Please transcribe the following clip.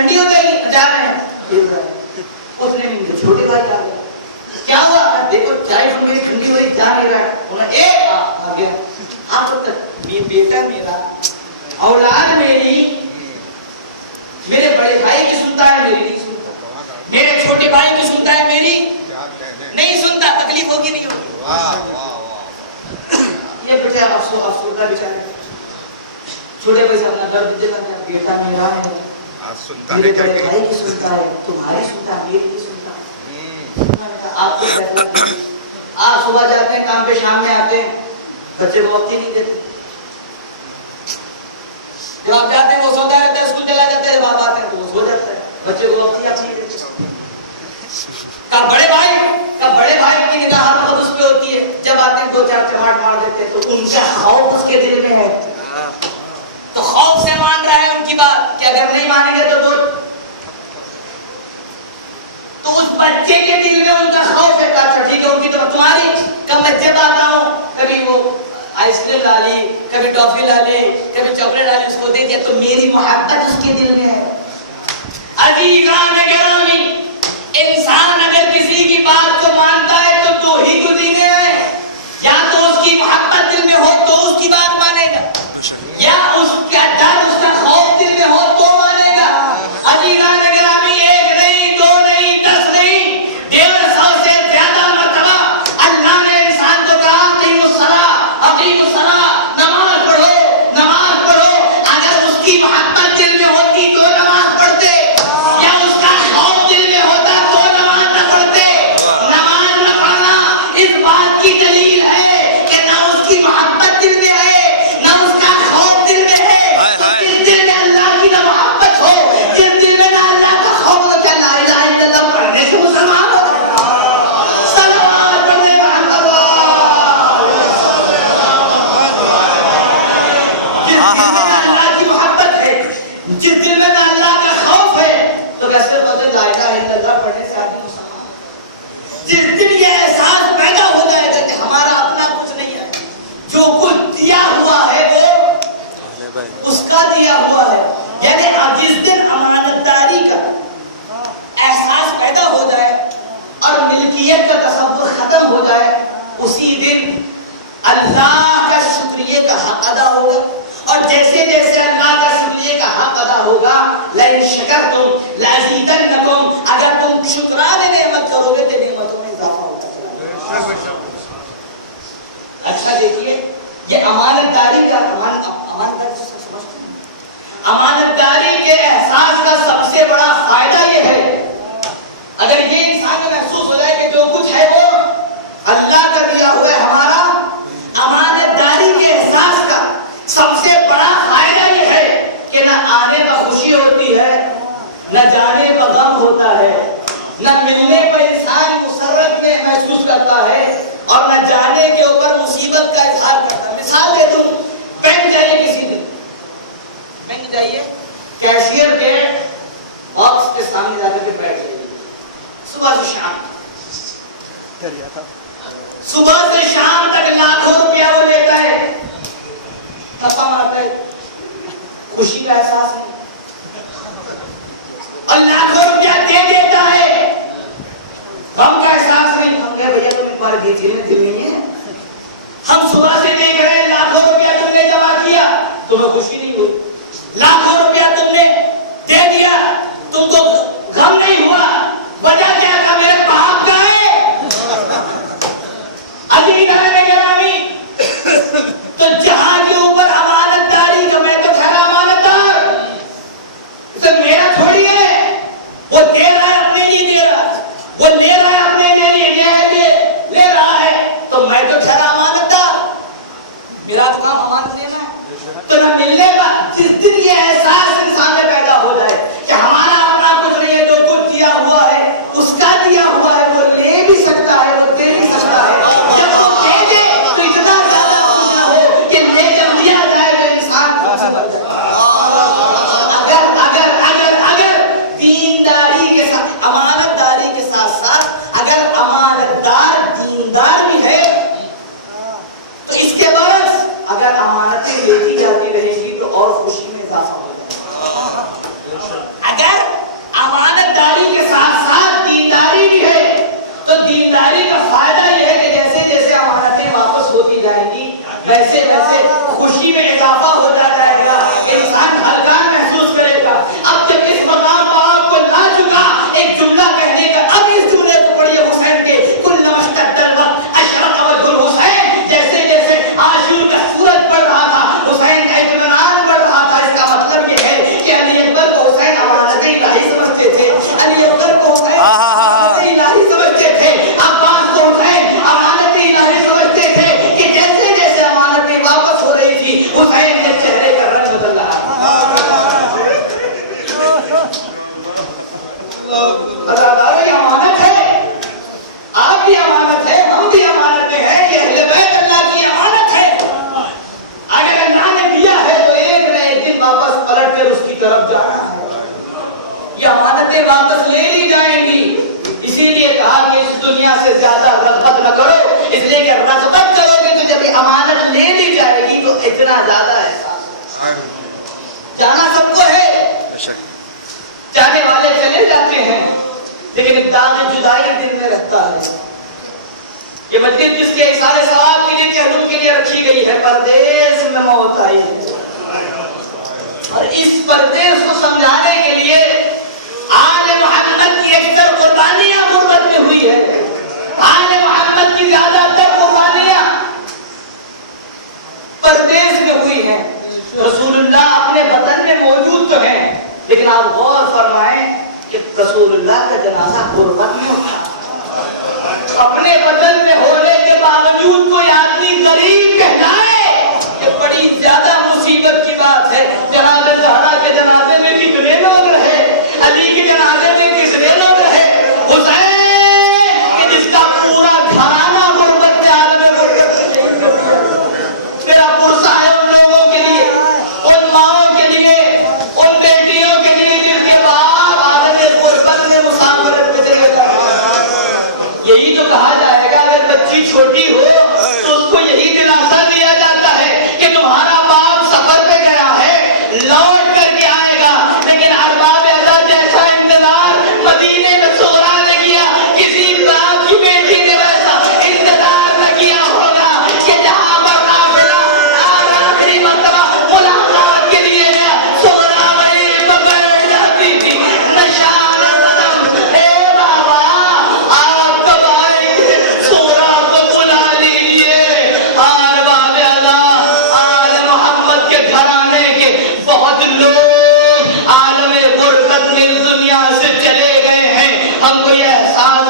ٹھنڈی ہو جائے گی, جا رہے ہیں. اس نے چھوٹے بھائی آ گیا, کیا ہوا؟ دیکھو چائے میری ٹھنڈی ہو رہی, جا نہیں رہا ہے. انہوں نے آ گیا, آپ بیٹا میرا, اولاد میری, میرے بڑے بھائی کی سنتا ہے, میری نہیں سنتا, میرے چھوٹے بھائی کی سنتا ہے, میری نہیں سنتا. تکلیف ہوگی نہیں ہوگی؟ یہ بیٹا افسوس کا بیچارہ چھوٹے بھائی سے اپنا درد دے بنتا, بیٹا میرا ہے, میرے بڑے بھائی کی سنتا ہے, تمہاری سنتا ہے, میری نہیں سنتا. آپ کو فیصلہ کیجیے. آپ صبح جاتے ہیں کام پہ, شام میں آتے ہیں, بچے کو وقت ہی نہیں دیتے. جب آپ جاتے ہیں وہ سوتا رہتا ہے, اسکول چلا جاتا ہے, جب آپ آتے ہیں تو وہ سو جاتا ہے, بچے کو وقت ہی آپ نہیں دیتے. بڑے بھائی کی نگاہ ہر وقت اس پہ ہوتی ہے, جب آتے ہیں دو چار چماٹ مار دیتے ہیں, تو ان کا خوف اس کے دل میں ہے, تو خوف سے مان رہا ہے ان کی بات, کہ اگر نہیں مانیں گے تو اس بچے کے دل میں ان کا خوف ہے. اچھا ٹھیک ہے, ان کی تو تمہاری کب میں جب آتا ہوں, کبھی وہ آئس کریم لا لی, کبھی ٹافی لا لی, کبھی چاکلیٹ لا لی, اس کو دے دیا, تو میری محبت اس کے دل میں ہے. عزیزان گرامی, انسان اگر کسی کی بات کو مانتا ہے تو دو ہی گزینے ہیں, یا تو اس کی محبت دل میں ہو تو اس کی بات مانے گا, یا اس کا ڈر, اس کا خوف دل میں ہو تو مانے گا. عزیزان گرامی, ایک نہیں, دو نہیں, 10 نہیں, 150 سے زیادہ مرتبہ اللہ نے انسان کو کہا اقیموا الصلاۃ, اقیموا الصلاۃ, نماز پڑھو, نماز پڑھو. اگر اس کی محبت دل میں ہوتی تو نماز پڑھتے, یا اس کا خوف دل میں ہوتا تو نماز نہ پڑھتے. نماز نہ پڑھنا اس بات کی دلیل ہے کہ نہ اس کی محبت دل میں ہے, نہ اس کا خوف دل میں ہے. جس دل میں اللہ کی نہ محبت ہو, جس دل میں نہ اللہ کا خوف ہو, کیا لا الہ الا اللہ پڑھنے سے مسلمان ہو؟ صلوات پڑھنے کا حق اللہ. جس دل میں نہ اللہ کی محبت ہے, جس دل میں نہ اللہ کا خوف ہے, تو کیسے بولتے لا الہ الا اللہ پڑھنے سے آدمی مسلمان ہو؟ جس دن یہ احساس پیدا ہو جائے گا کہ ہمارا اپنا کچھ نہیں ہے, جو کچھ دیا ہوا ہے وہ اس کا دیا ہوا ہے, یعنی جس دن امانتداری کا احساس پیدا ہو جائے اور ملکیت کا تصور ختم ہو جائے, اسی دن اللہ کا شکریہ کا حق ادا ہوگا. اور جیسے جیسے اللہ کا شکریہ کا حق ادا ہوگا, لئن شکرتم لازیدنکم, اگر تم شکرانِ نعمت کرو گے تو نعمتوں میں اضافہ ہوتا چلا جائے گا. اچھا دیکھیے, یہ امانتداری کا امانتداری کے احساس کا سب سے بڑا فائدہ یہ ہے, اگر یہ انسان کو محسوس ہو جائے کہ جو کچھ ہے وہ اللہ کا دیا ہوا ہے ہمارا, امانتداری کے احساس کا سب سے بڑا فائدہ یہ ہے کہ نہ آنے پر خوشی ہوتی ہے, نہ جانے پر غم ہوتا ہے, نہ ملنے پر انسان مسرت میں محسوس کرتا ہے, اور نہ جانے کے اوپر مصیبت کا اظہار کرتا ہے. مثال دے دوں, بینک جائیے کسی دن, بینک جائیے, کیشیئر کے باکس کے سامنے جا کر کے بیٹھ جائیے, صبح سے شام تک لاکھوں روپیہ وہ لیتا ہے, تھپا مارتا ہے, خوشی کا احساس نہیں, اور لاکھوں روپیہ دے دیتا ہے, غم کا احساس نہیں. ہم کہے بھیا تم ایک بار دیجیے, میں دل نہیں ہے, ہم صبح سے دیکھ رہے ہیں لاکھوں روپیہ تم نے جمع کیا, تمہیں خوشی نہیں ہوئی, لاکھوں روپیہ تم نے دے دیا, تم کو غم نہیں ہوا, وجہ کیا تھا؟ میرے باپ کا ہے. عزیزان گرامی, تو جہاں کے اوپر امانتداری کا, میں تو ٹھہرا امانتدار, اسے میرا تھوڑی ہے, وہ دے رہا ہے اپنے لیے دے رہا ہے, وہ لے رہا ہے اپنے لیے لے رہا ہے, تو میں تو ٹھہرا امانتدار, میرا کام امانت لینا ہے. تو نہ ملنے یہ امانتیں واپس لے لی جائیں گی. اسی لیے کہا کہ اس دنیا سے زیادہ رغبت نہ کرو، اس لیے کہ رغبت کرو گے تو جب یہ امانت لے لی جائے گی تو اتنا زیادہ احساس. جانا سب کو ہے، جانے والے چلے جاتے ہیں، لیکن ایک داغ جدائی دل میں رہتا ہے. یہ مسجد جس کے اثار ثواب کے لیے چہلم کے لیے رکھی گئی ہے، پردیس میں موت آئی ہے. اور اس پردیس کو سمجھانے کے لیے آل محمد کی اکثر قربانیاں غربت میں ہوئی ہے. آل محمد کی زیادہ تر قربانیاں پردیس میں ہوئی ہیں. رسول اللہ اپنے وطن میں موجود تو ہیں، لیکن آپ غور فرمائیں کہ رسول اللہ کا جنازہ غربت میں ہوتا. اپنے وطن میں ہونے کے باوجود کوئی آدمی غریب کہلائے، یہ بڑی زیادہ مصیبت کی بات ہے. جناب زہرا کے جنازے میں کتنے لوگ رہے، علی کے جنازے میں کتنے لوگ رہے، حسین کہ جس کا پورا گھرانہ غربت میں عالم غربت. میرا پرسہ ہے ان لوگوں کے لیے، ان ماؤں کے لیے، ان بیٹیوں کے لیے جن کے باپ عالم غربت میں مسافرت میں چلے جاتے ہیں. یہی تو کہا جائے گا اگر بچی چھوٹی ہو تو اس کو یہی دلاسا دیا جاتا ہے کہ تمہارا باپ سفر پہ گیا ہے، لوٹ کر کے آئے گا. لیکن ارباب ازل جیسا انتظار مدینے میں سغرا نے کیا، کسی باپ کی بیٹی نے ویسا انتظار نہ کیا ہوگا کہ جہاں پر قافلہ آخری مرتبہ ملاقات کے لیے گیا، سغرا وہیں پکڑ جاتی تھی. نشان قدم، اے بابا آپ کب آئیں گے، سغرا کو بلا لیجیے. ارباب ازل آل محمد کے گھرانے کے بہت لوگ عالم غربت میں اس دنیا سے چلے گئے ہیں. ہم کو یہ احساس